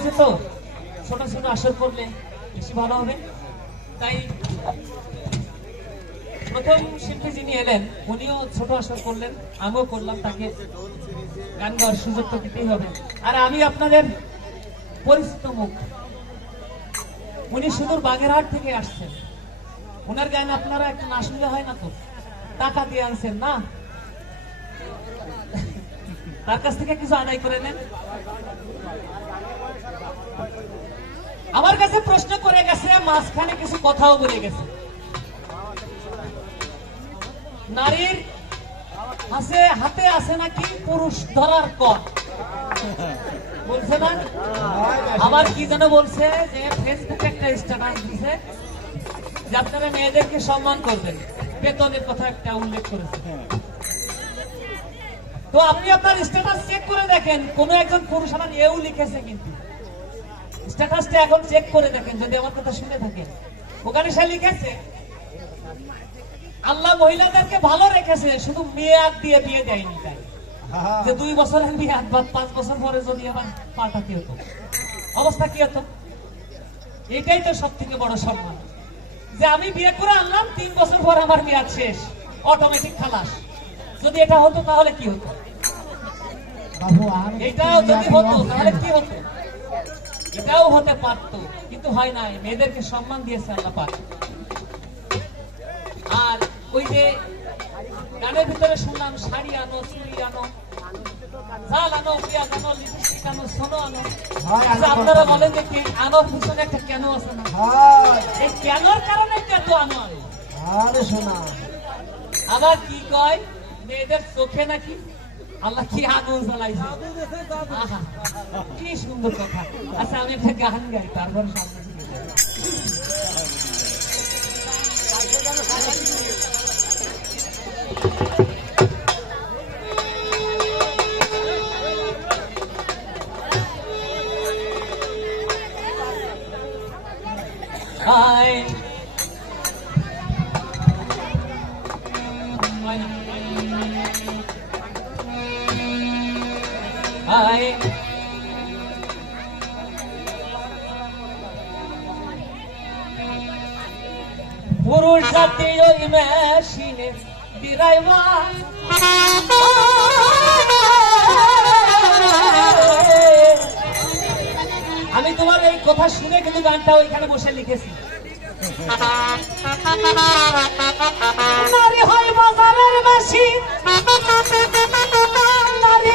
হয়েছে তো? ছোট ছোট আসর করলে বেশি ভালো হবে। তাই প্রথম শিল্পী যিনি এলেন, উনিও ছোট আসর করলেন। আমিও করলাম, তাকে গান গাওয়ার সুযোগ তো দিতেই হবে। আর আমি আপনাদের পরিচিত মুখ। উনি সুদূর বাগেরহাট থেকে আসছেন। ওনার গান আপনারা একটু না শুনলে হয় না তো? টাকা দিয়ে আনছেন না? তার কাছ থেকে কিছু আদায় করে নেন। কাছে প্রশ্ন করে গেছে, মাঝখানে কিছু কথাও বলে গেছে। নারীর হাসে হাতে আছে নাকি পুরুষ ধরার কর বলছে না? আবার কি যেন বলছে যে ফেসবুকে একটা স্ট্যাটাস দিছে, যে আপনারা মেয়েদেরকে সম্মান করবেন। বেতনের কথা একটা উল্লেখ করেছে। তো আপনি আপনার স্ট্যাটাস চেক করে দেখেন, কোন একজন পুরুষ আমার এও লিখেছে কিন্তু। স্ট্যাটাসটা এখন চেক করে দেখেন যদি আমার কথা শুনে থাকেন। ওখানে সে লিখেছে আল্লাহ মহিলাদেরকে ভালো রেখেছে শুধু মেয়াদ দিয়ে বিয়ে দেয়নি তাই। যে দুই বছরের মেয়াদ বা পাঁচ বছর পরে যদি আবার পাল্টা কি হতো? অবস্থা কি হতো? এটাই তো সব থেকে বড় সম্মান। যে আমি বিয়ে করে আনলাম তিন বছর পর আমার মেয়াদ শেষ অটোমেটিক খালাস। যদি এটা হতো তাহলে কি হতো? এটাও যদি হতো তাহলে কি হতো? এটাও হতে পারতো কিন্তু হয় নাই। মেয়েদেরকে সম্মান দিয়েছে আল্লাহ পাক। আর ওই যে গানের ভিতরে শুনলাম শাড়ি আনো চুড়ি আনো জাল আনো পেঁয়াজ আনো লিপস্টিক আনো সোনো আনো। আনো, আচ্ছা, আপনারা বলেন দেখি আনো পিছনে একটা কেন আছে না? এই কেনর কারণে এত আনো আনো আরে শোনা আবার কি কয়? মেয়েদের চোখে নাকি আল্লাহ কি আগুন জ্বালাইছে? কি সুন্দর কথা। আচ্ছা আমি একটা গান গাই, তারপর সামনে দিকে যাই। আয় পুরুষ ওই মেশিনে আমি তোমার এই কথা শুনে কিন্তু গানটা ওইখানে বসে লিখেছি। নারী হয় বাজারের নারী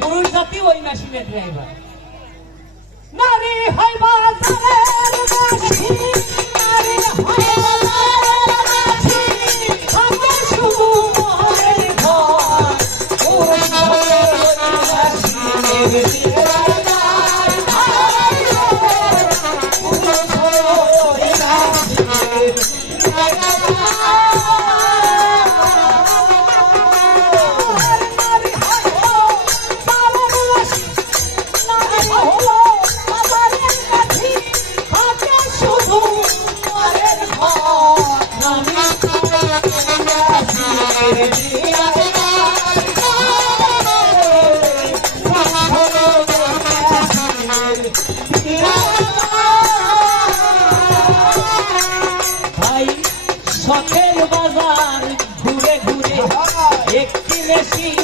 পুরুষ জাতি ওই মেশিনের ড্রাইভার নারী হয় শখের বাজার ঘুরে ঘুরে একটি বেশি